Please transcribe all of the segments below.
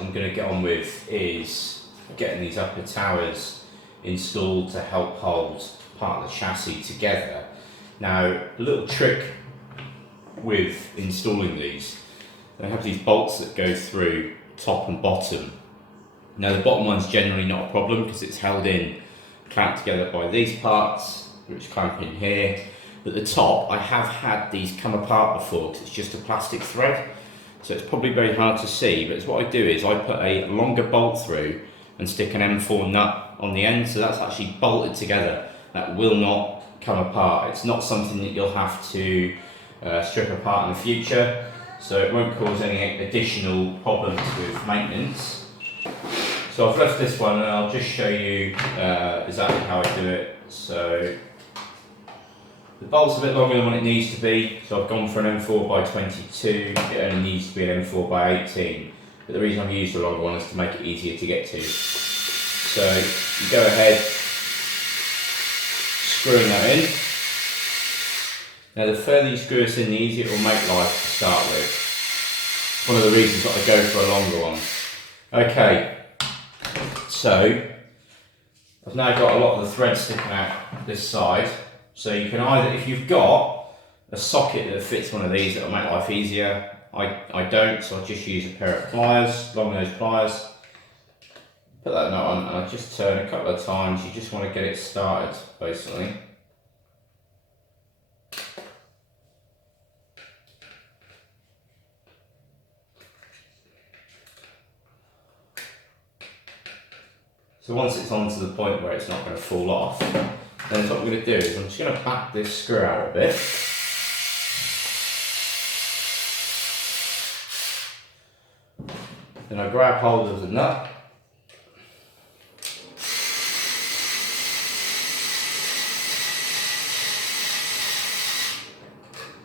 I'm going to get on with is getting these upper towers installed to help hold part of the chassis together. Now, a little trick with installing these, they have these bolts that go through top and bottom. Now the bottom one's generally not a problem because it's held in, clamped together by these parts, which clamp in here. But the top, I have had these come apart before because it's just a plastic thread. So it's probably very hard to see, but what I do is I put a longer bolt through and stick an M4 nut on the end, so that's actually bolted together. That will not come apart. It's not something that you'll have to strip apart in the future, so it won't cause any additional problems with maintenance. So I've left this one and I'll just show you exactly how I do it. So the bolt's a bit longer than what it needs to be, so I've gone for an M4 by 22. It only needs to be an M4 by 18. But the reason I've used a longer one is to make it easier to get to. So you go ahead, screwing that in. Now the further you screw this in, the easier it will make life to start with. One of the reasons that I go for a longer one. Okay, so I've now got a lot of the thread sticking out this side. So you can either, if you've got a socket that fits one of these, it'll make life easier. I don't, so I just use a pair of pliers, long nose pliers. Put that nut on and I just turn a couple of times. You just want to get it started, basically. So once it's on to the point where it's not going to fall off, then what I'm going to do is I'm just going to back this screw out a bit. Then I grab hold of the nut.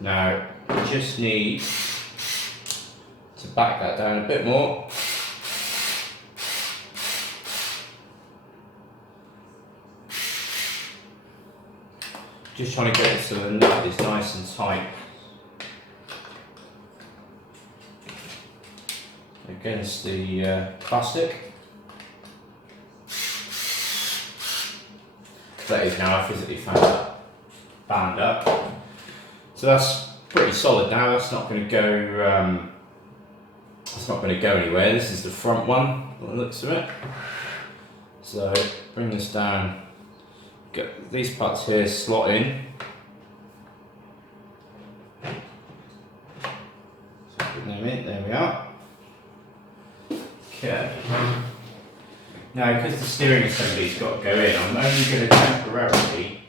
Now, you just need to back that down a bit more. Just trying to get it so the nut is nice and tight against the plastic. That is now physically bound up. So that's pretty solid now. That's not going to go. That's not going to go anywhere. This is the front one, by the looks of it. So bring this down. Get these parts here slot in. So put them in, there we are. Okay. Now, because the steering assembly's got to go in, I'm only going to temporarily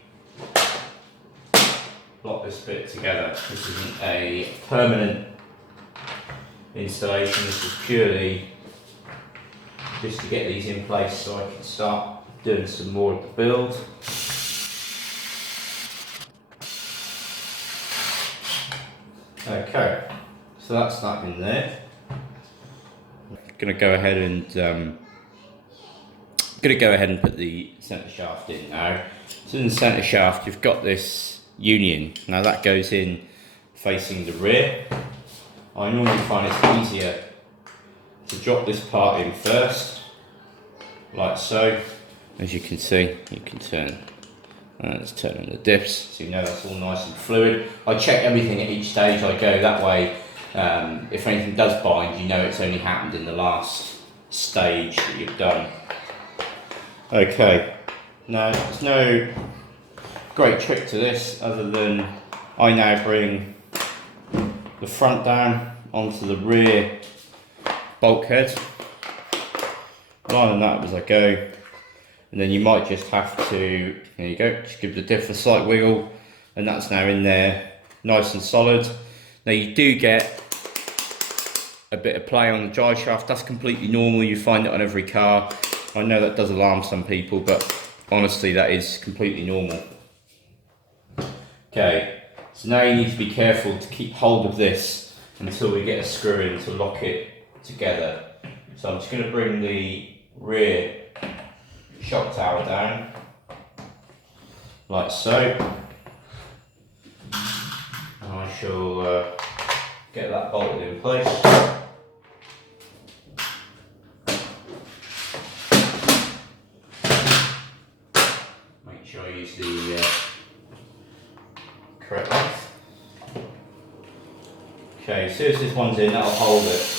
block this bit together. This isn't a permanent installation, this is purely just to get these in place so I can start doing some more of the build. Okay, so that's that in there. I'm going to go ahead and put the centre shaft in now. So in the centre shaft you've got this union. Now that goes in facing the rear. I normally find it's easier to drop this part in first, like so. As you can see, you can turn, let's turn on the diffs, so you know that's all nice and fluid. I check everything at each stage I go, that way if anything does bind, you know it's only happened in the last stage that you've done. Okay, now there's no great trick to this other than I now bring the front down onto the rear bulkhead, lining that up as I go. And then you might just have to, there you go, just give the diff a slight wiggle, and that's now in there, nice and solid. Now you do get a bit of play on the drive shaft, that's completely normal, you find it on every car. I know that does alarm some people, but honestly that is completely normal. Okay, so now you need to be careful to keep hold of this until we get a screw in to lock it together. So I'm just going to bring the rear shock tower down, like so, and I shall get that bolted in place. sure I use the correct length. Okay, as soon as this one's in, that'll hold it.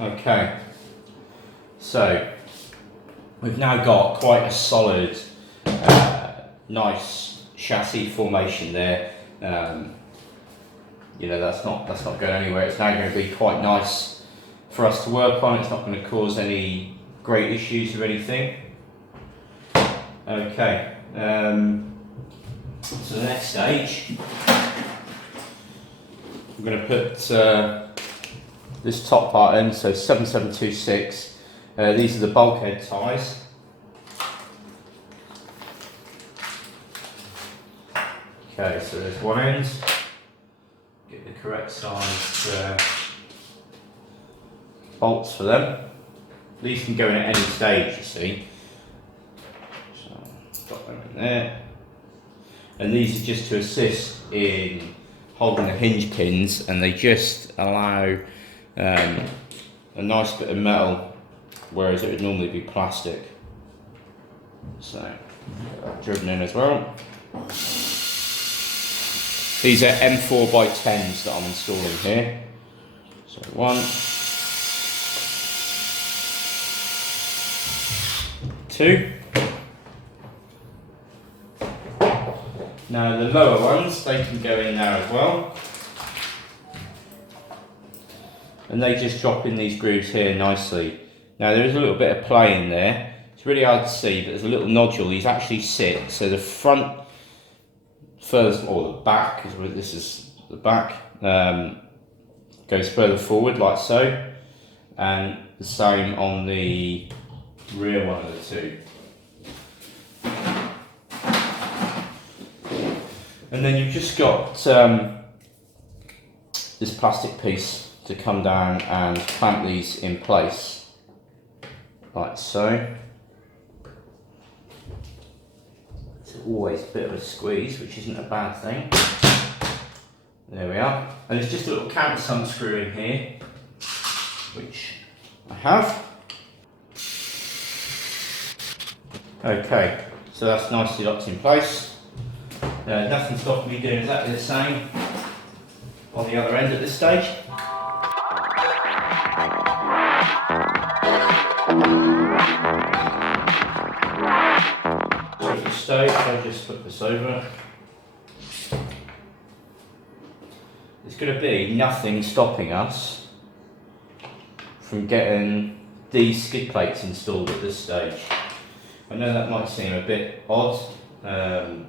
Okay, so we've now got quite a solid, nice chassis formation there. You know, that's not going anywhere. It's now going to be quite nice for us to work on. It's not going to cause any great issues or anything. Okay, so the next stage, I'm going to put this top part in, so 7726. These are the bulkhead ties. Okay, so there's one end. Get the correct size bolts for them. These can go in at any stage, you see. So got them in there. And these are just to assist in holding the hinge pins, and they just allow a nice bit of metal, whereas it would normally be plastic. So get that driven in as well. These are M4 by 10s that I'm installing here. So 1, 2. Now the lower ones, they can go in there as well. And they just drop in these grooves here nicely. Now there is a little bit of play in there. It's really hard to see, but there's a little nodule. These actually sit, so the front further, or the back, because this is the back, goes further forward like so, and the same on the rear one of the two. And then you've just got this plastic piece to come down and clamp these in place, like so. It's always a bit of a squeeze, which isn't a bad thing. There we are. And there's just a little countersunk screw in here, which I have. Okay, so that's nicely locked in place. Nothing stopping me doing exactly the same on the other end at this stage. So at this stage, I'll just flip this over. There's going to be nothing stopping us from getting these skid plates installed at this stage. I know that might seem a bit odd in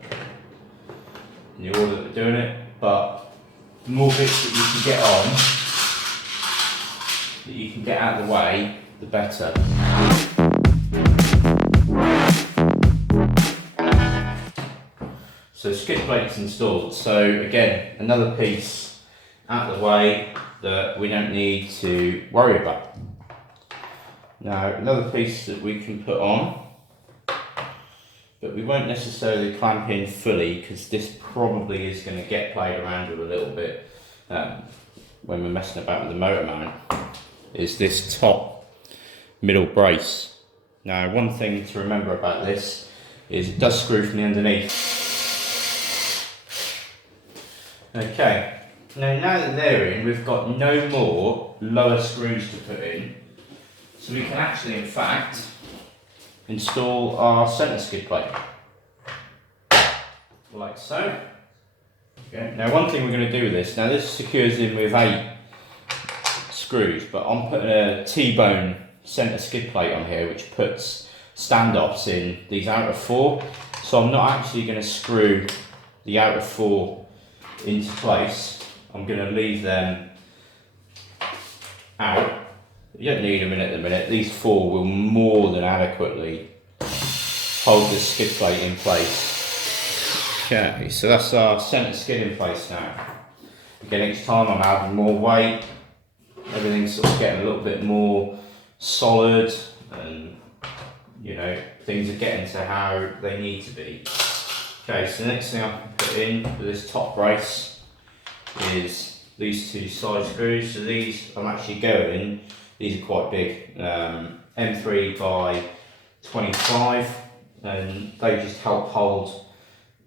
the order that we're doing it, but the more bits that you can get on, that you can get out of the way, the better. So skid plates installed. So again, another piece out of the way that we don't need to worry about. Now another piece that we can put on, but we won't necessarily clamp in fully, because this probably is going to get played around with a little bit when we're messing about with the motor mount, is this top middle brace. Now one thing to remember about this is it does screw from the underneath. Okay, now that they're in, we've got no more lower screws to put in, so we can actually in fact install our centre skid plate, like so. Okay. Now one thing we're going to do with this, now this secures in with 8 screws, but I'm putting a T-bone centre skid plate on here, which puts standoffs in these outer 4, so I'm not actually going to screw the outer 4 into place. I'm going to leave them out. You don't need them in at the minute. These 4 will more than adequately hold this skid plate in place. Okay, so that's our centre skid in place now. Again, each time I'm adding more weight, everything's sort of getting a little bit more solid, and you know, things are getting to how they need to be. Okay, so the next thing I can put in for this top brace is these two side screws. So these I'm actually going, these are quite big, M3 by 25, and they just help hold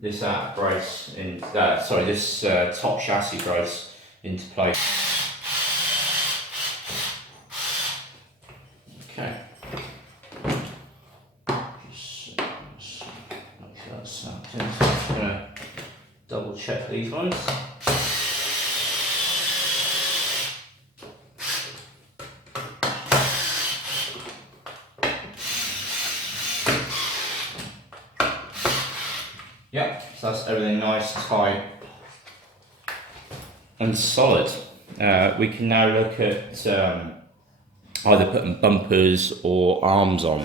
this outer brace in, this top chassis brace into place. Okay. Just make sure that's snapped in. So I'm just going to double check these ones. Yep, so that's everything nice, tight and solid. We can now look at either putting bumpers or arms on.